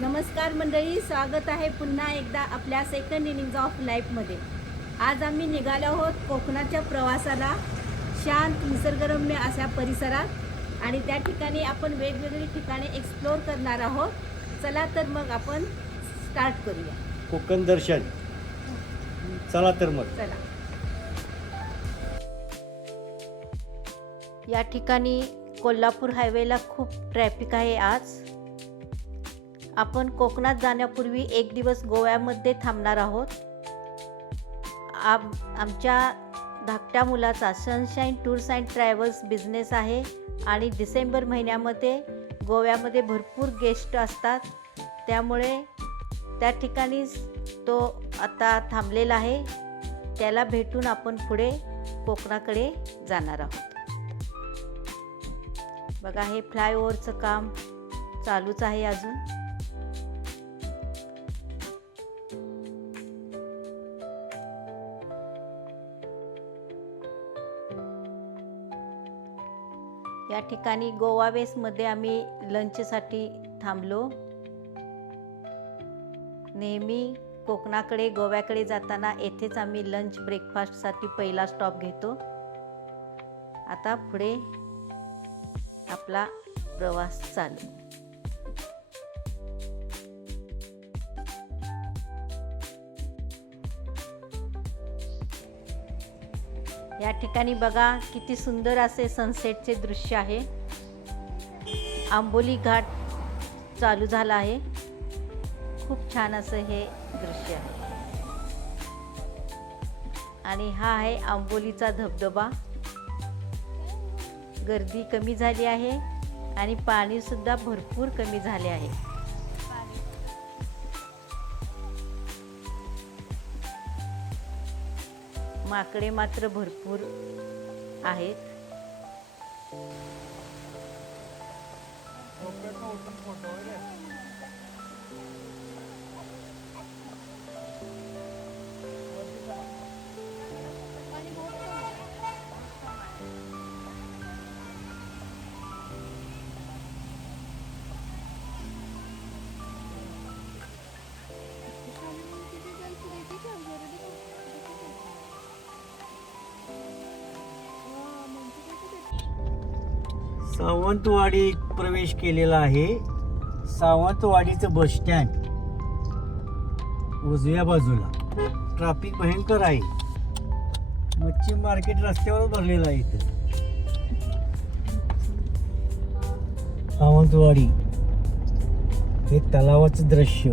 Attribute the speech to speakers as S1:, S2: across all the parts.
S1: नमस्कार मंडळी स्वागत आहे पुन्हा एकदा आपल्या सेकंड इनिंग्ज ऑफ लाईफमध्ये आज आम्ही निघालो आहोत कोकणाच्या प्रवासाला शांत निसर्गरम्य अशा परिसरात आणि त्या ठिकाणी आपण वेगवेगळी ठिकाणे एक्सप्लोअर करणार आहोत. चला तर मग आपण स्टार्ट करूया.
S2: कोकण दर्शन. चला तर मग.
S1: चला. या ठिकाणी कोल्हापूर हायवेला खूप ट्रॅफिक आहे आज. आपण कोकणात जाण्यापूर्वी एक दिवस गोव्यामध्ये थांबणार आहोत. आम आमच्या धाकट्या मुलाचा Sunshine Tours and Travels business आहे आणि डिसेंबर महिन्यामध्ये गोव्यामध्ये भरपूर गेस्ट असतात. त्यामुळे त्या ठिकाणी तो आता थांबलेला आहे. त्याला भेटून आपण पुढे कोकणाकडे जाणार आहोत. बघा हे फ्लायओव्हरचं काम चालूच आहे अजून. त्या ठिकाणी गोवा वेसमध्ये आम्ही लंचसाठी थांबलो. नेहमी कोकणाकडे गोव्याकडे जाताना येथेच आम्ही लंच ब्रेकफास्टसाठी पहिला स्टॉप घेतो. आता पुढे आपला प्रवास चालू. या ठिकाणी बघा किती सुंदर असे सनसेटचे दृश्य आहे. आंबोली घाट चालू झाला आहे. खूप छान असं हे दृश्य आहे. आणि हा आहे आंबोलीचा धबधबा. गर्दी कमी झाली आहे आणि पाणी सुद्धा भरपूर कमी झाले आहे. माकडे मात्र भरपूर आहेत.
S2: सावंतवाडी प्रवेश केलेला आहे. सावंतवाडीचं बस स्टँड उजव्या बाजूला. ट्रॅफिक भयंकर आहे. मच्छी मार्केट रस्त्यावर भरलेलं आहे इथं. सावंतवाडी. हे तलावाचं दृश्य.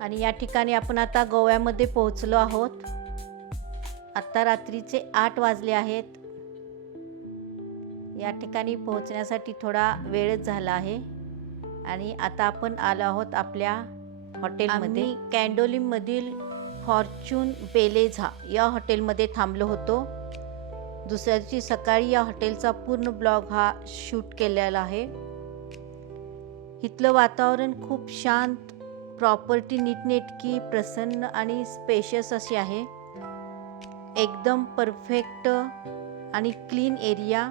S1: आणि या ठिकाणी आपण आता गोव्यामध्ये पोहोचलो आहोत. आत्ता रात्रीचे आठ वाजले आहेत. या ठिकाणी पोहोचण्यासाठी थोडा वेळच झाला आहे. आणि आता आपण आलो आहोत आपल्या हॉटेलमध्ये. कॅन्डोलिममधील फॉर्च्यून बेलेझा या हॉटेलमध्ये थांबलो होतो. दुसऱ्या दिवशी सकाळी या हॉटेलचा पूर्ण ब्लॉग हा शूट केलेला आहे. इथलं वातावरण खूप शांत प्रॉपर्टी नीटनेटकी प्रसन्न आणि स्पेशियस अशी आहे. एकदम परफेक्ट आणि क्लीन एरिया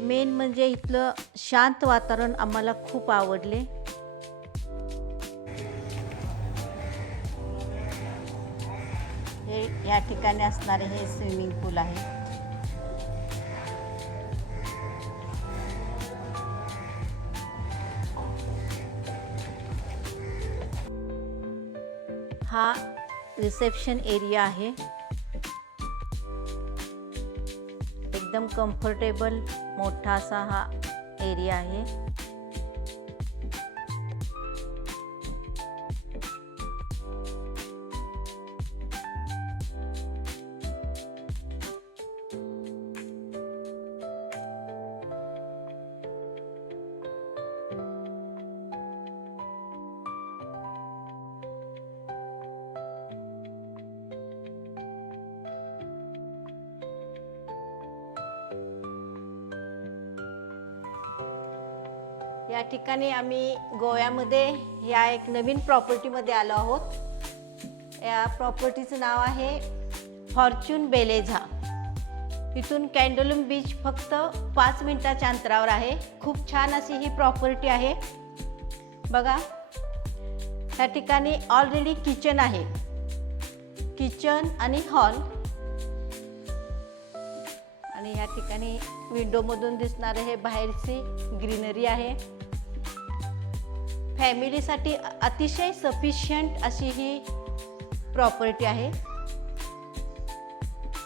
S1: मेन म्हणजे इथलं शांत वातावरण आम्हाला खूप आवडले. हे या ठिकाणी असणारे हे स्विमिंग पूल आहे. हा रिसेप्शन एरिया आहे. एकदम कम्फर्टेबल मोठा असा हा एरिया आहे. या ठिकाणी आम्ही गोव्यामध्ये या एक नवीन प्रॉपर्टीमध्ये आलो आहोत. या प्रॉपर्टीचं नाव आहे फॉर्च्यून बेलेझा. इथून कॅन्डोलम बीच फक्त पाच मिनटाच्या अंतरावर आहे. खूप छान अशी ही प्रॉपर्टी आहे. बघा या ठिकाणी ऑलरेडी किचन आहे. किचन आणि हॉल आणि या ठिकाणी विंडोमधून दिसणारे हे बाहेरची ग्रीनरी आहे. फॅमिलीसाठी अतिशय सफिशियंट अशी ही प्रॉपर्टी आहे.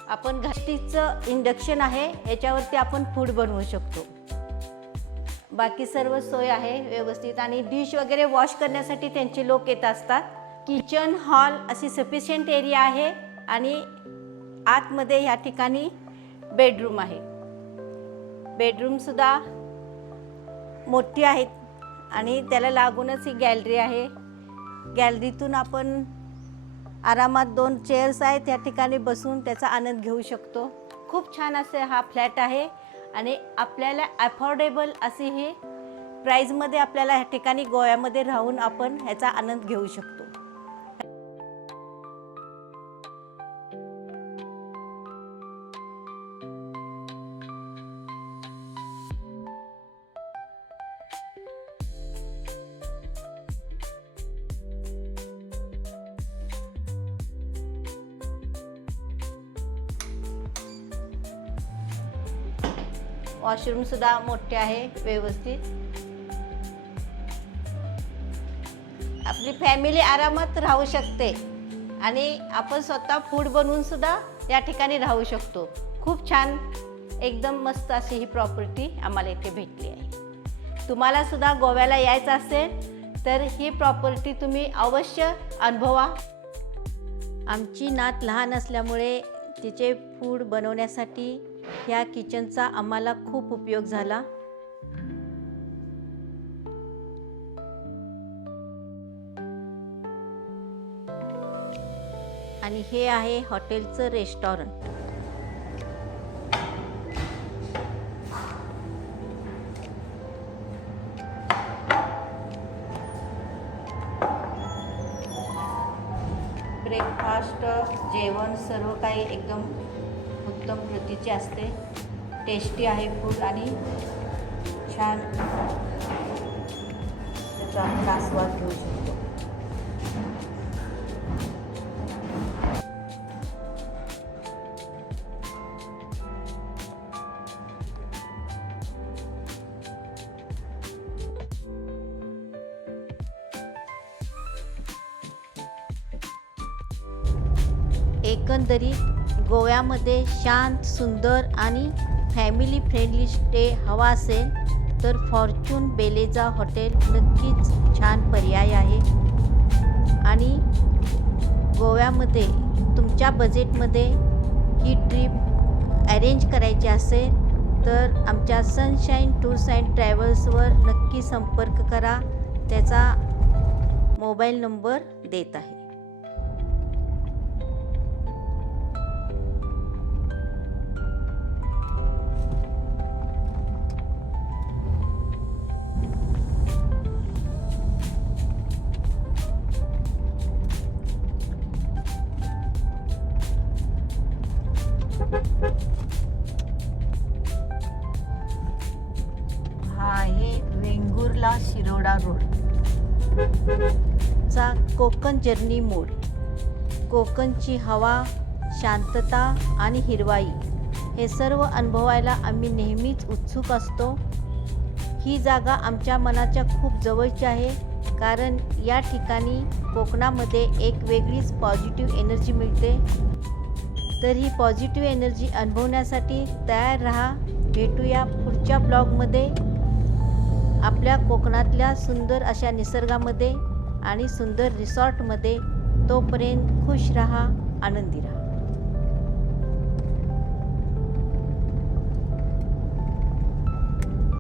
S1: आपण घाटीचं इंडक्शन आहे याच्यावरती आपण फूड बनवू शकतो. बाकी सर्व सोय आहे व्यवस्थित आणि डिश वगैरे वॉश करण्यासाठी त्यांचे लोक येत असतात. किचन हॉल अशी सफिशियंट एरिया आहे आणि आतमध्ये ह्या ठिकाणी बेडरूम आहे. बेडरूमसुद्धा मोठी आहेत. आणि त्याला लागूनच ही गॅलरी आहे. गॅलरीतून आपण आरामात दोन चेअर्स आहेत त्या ठिकाणी बसून त्याचा आनंद घेऊ शकतो. खूप छान असे हा फ्लॅट आहे आणि आपल्याला अफोर्डेबल अशी ही प्राईजमध्ये आपल्याला ह्या ठिकाणी गोव्यामध्ये राहून आपण ह्याचा आनंद घेऊ शकतो. वॉशरूम सुद्धा मोठे आहे व्यवस्थित. आपली फॅमिली आरामात राहू शकते. आणि आपण स्वतः फूड बनवून सुद्धा या ठिकाणी राहू शकतो. खूप छान एकदम मस्त अशी ही प्रॉपर्टी आम्हाला इथे भेटली आहे. तुम्हाला सुद्धा गोव्याला यायचं असेल तर ही प्रॉपर्टी तुम्ही अवश्य अनुभवा. आमची नात लहान असल्यामुळे तिचे फूड बनवण्यासाठी ह्या किचनचा आम्हाला खूप उपयोग झाला. आणि हे आहे हॉटेलचं रेस्टॉरंट. ब्रेकफास्ट जेवण सर्व काही एकदम उत्तम प्रतीची असते. टेस्टी आहे फूड आणि छान त्याचा आपण आस्वाद घेऊ शकतो. एकंदरीत गोव्यामध्ये शांत सुंदर आणि फॅमिली फ्रेंडली स्टे हवा असेल तर फॉर्च्यून बेलेजा हॉटेल नक्कीच छान पर्याय आहे. आणि गोव्यामध्ये तुमच्या बजेटमध्ये ही ट्रिप अरेंज करायची असेल तर आमच्या सनशाईन टूर्स अँड ट्रॅव्हल्सवर नक्की संपर्क करा. त्याचा मोबाईल नंबर देत आहे. हा आहे वेंगुर्ला शिरोडा रोड. चा कोकण जर्नी मोड. कोकणची हवा शांतता आणि हिरवाई हे सर्व अनुभवायला आम्ही नेहमीच उत्सुक असतो. ही जागा आमच्या मनाच्या खूप जवळची आहे कारण या ठिकाणी कोकणामध्ये एक वेगळीच पॉझिटिव्ह एनर्जी मिळते. तर ही पॉझिटिव्ह एनर्जी अनुभवण्यासाठी तयार राहा. भेटूया पुढच्या ब्लॉगमध्ये आपल्या कोकणातल्या सुंदर अशा निसर्गामध्ये आणि सुंदर रिसॉर्टमध्ये तोपर्यंत खुश राहा आनंदी राहा.